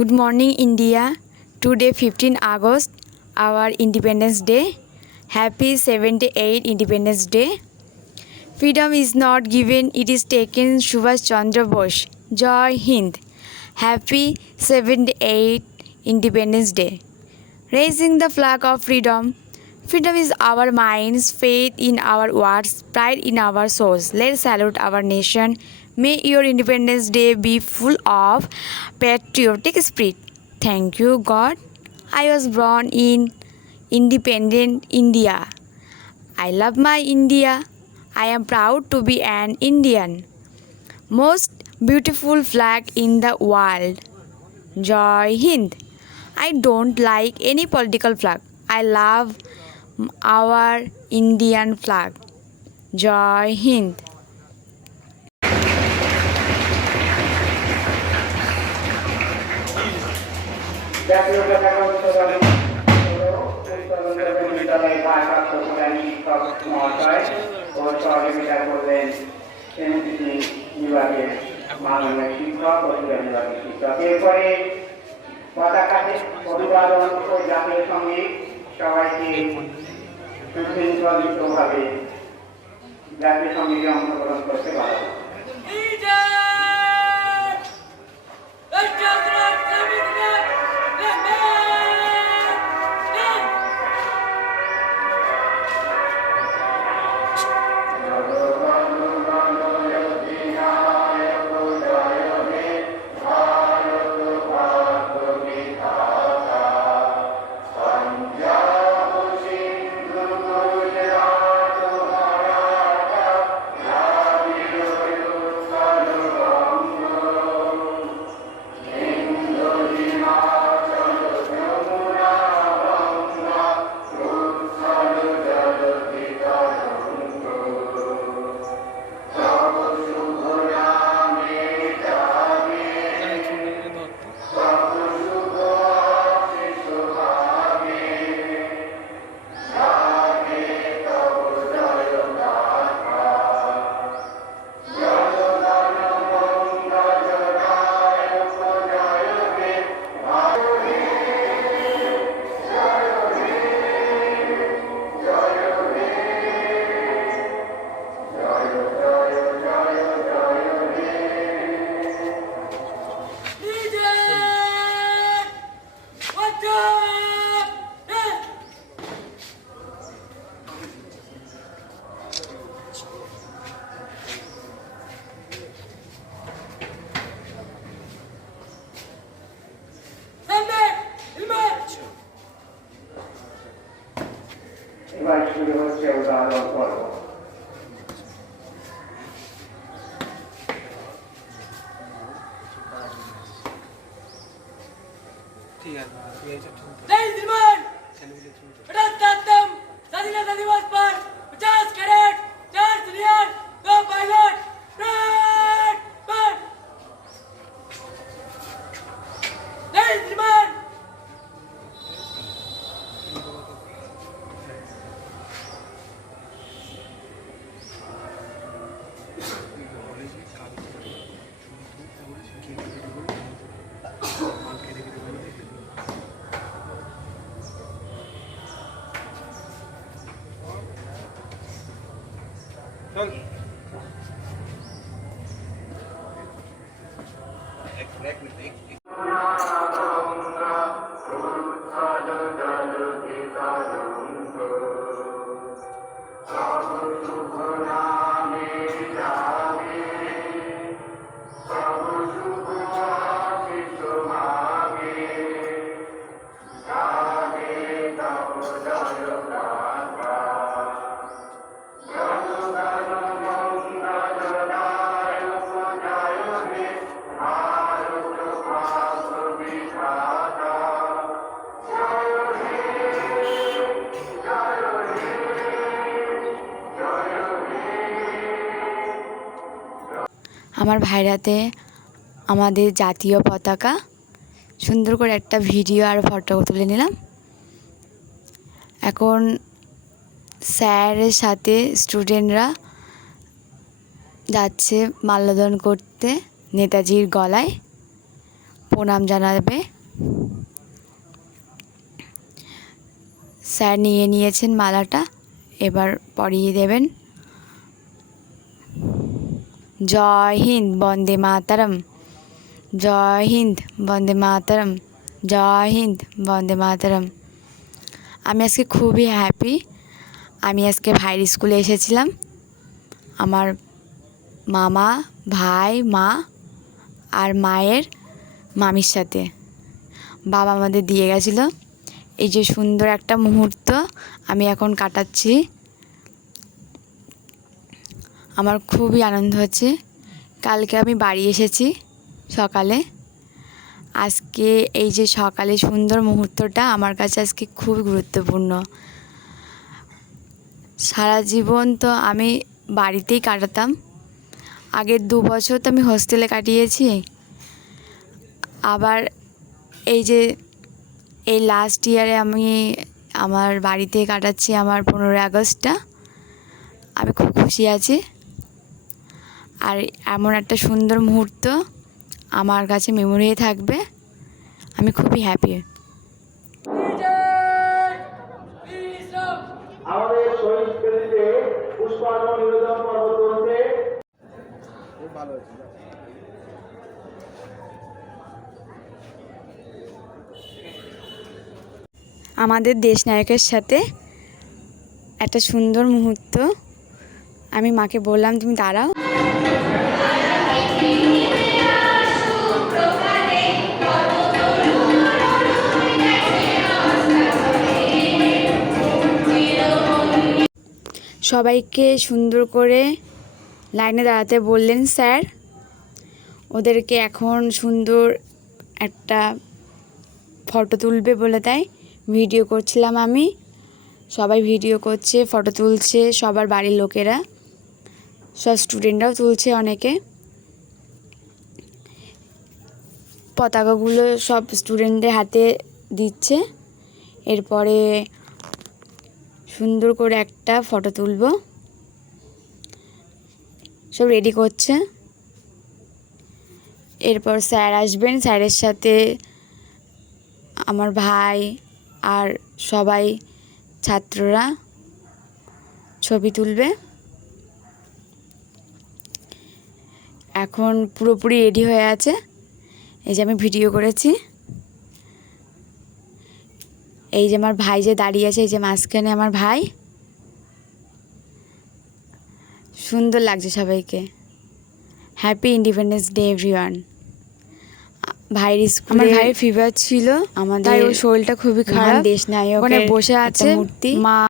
Good morning, India. Today, 15 August, our Independence Day. Happy 78th Independence Day. Freedom is not given, it is taken. Subhash Chandra Bose. Jai Hind. Happy 78th Independence Day. Raising the flag of freedom. Freedom is our minds, faith in our words, pride in our souls. Let's salute our nation. May your Independence Day be full of patriotic spirit. Thank you, God. I was born in independent India. I love my India. I am proud to be an Indian. Most beautiful flag in the world. Jai Hind. I don't like any political flag. I love our Indian flag. Jai Hind. জাতীয় পতাকা উত্তোলন বিদ্যালয়ের ভারপ্রাপ্ত প্রধান শিক্ষক মহাশয় ও সহযোগিতা করবেন এনসিসি বিভাগের মাননীয় শিক্ষক ও বিভাগের শিক্ষক। এরপরে পতাকাতে অভিবাদন ও জাতীয় সঙ্গীত সবাইকে সুশৃঙ্খলিতভাবে জাতীয় সঙ্গীতে অংশগ্রহণ করতে পারে। এবার শুরু হচ্ছে উদাহরণ পর্ব। ঠিক আছে स्वाधीनता दिवस पर 50 कैडेट 4 सीनियर 2 पायलट जय श्रीमान। আমার ভাইরাতে আমাদের জাতীয় পতাকা সুন্দর করে একটা ভিডিও আর ফটো তুলে নিলাম। এখন স্যারের সাথে স্টুডেন্টরা যাচ্ছে মাল্যদান করতে নেতাজির গলায়। প্রণাম জানাবে। স্যার নিয়ে নিয়েছেন মালাটা, এবার পরিয়ে দেবেন। জয় হিন্দ, বন্দে মাতরম। জয় হিন্দ, বন্দে মাতরম। জয় হিন্দ, বন্দে মাতরম। আমি আজকে খুবই হ্যাপি। আমি আজকে ভাইয়ের স্কুলে এসেছিলাম আমার মামা, ভাই, মা আর মায়ের মামির সাথে। বাবা আমাদের দিয়ে গেছিলো। এই যে সুন্দর একটা মুহূর্ত আমি এখন কাটাচ্ছি। আমার খুবই আনন্দ হচ্ছে। কালকে আমি বাড়ি এসেছি সকালে। আজকে এই যে সকালে সুন্দর মুহূর্তটা আমার কাছে আজকে খুবই গুরুত্বপূর্ণ। সারা জীবন তো আমি বাড়িতেই কাটাতাম। আগের 2 বছর তো আমি হোস্টেলে কাটিয়েছি। আবার এই যে এই লাস্ট ইয়ারে আমি আমার বাড়িতে কাটাচ্ছি আমার 15ই আগস্টটা। আমি খুব খুশি আছি। আর এমন একটা সুন্দর মুহূর্ত আমার কাছে মেমোরি হয়ে থাকবে। আমি খুবই হ্যাপি। আমাদের শহীদ স্মৃতিতে পুষ্পার্ঘ নিবেদন পর্ব চলছে। আমাদের দেশনায়কের সাথে একটা সুন্দর মুহূর্ত। আমি মাকে বললাম তুমি দাঁড়াও। সবাইকে সুন্দর করে লাইনে দাঁড়াতে বললেন স্যার। ওদেরকে এখন সুন্দর একটা ফটো তুলবে বলে দেয়। ভিডিও করছিলাম আমি। সবাই ভিডিও করছে, ফটো তুলছে, সবার বাড়ির লোকেরা, সব স্টুডেন্টরাও তুলছে অনেকে। পতাকাগুলো সব স্টুডেন্টদের হাতে দিচ্ছে। এরপরে সুন্দর করে একটা ফটো তুলব। সব রেডি করছে। এরপর স্যার আসবেন। স্যারের সাথে আমার ভাই আর সবাই ছাত্ররা ছবি তুলবে। এখন পুরোপুরি রেডি হয়ে আছে। এই যে আমি ভিডিও করেছি। এই যে আমার ভাই যে দাঁড়িয়ে আছে, এই যে মাঝখানে আমার ভাই। সুন্দর লাগছে সবাইকে। Happy independence day everyone. ভাইয়ের স্কুলে আমার ভাইয়ের ফিভার ছিল আমাদের, তাই ওর শরীরটা খুবই খারাপ। দেশ নায়ক ওখানে বসে আছে মূর্তি। মা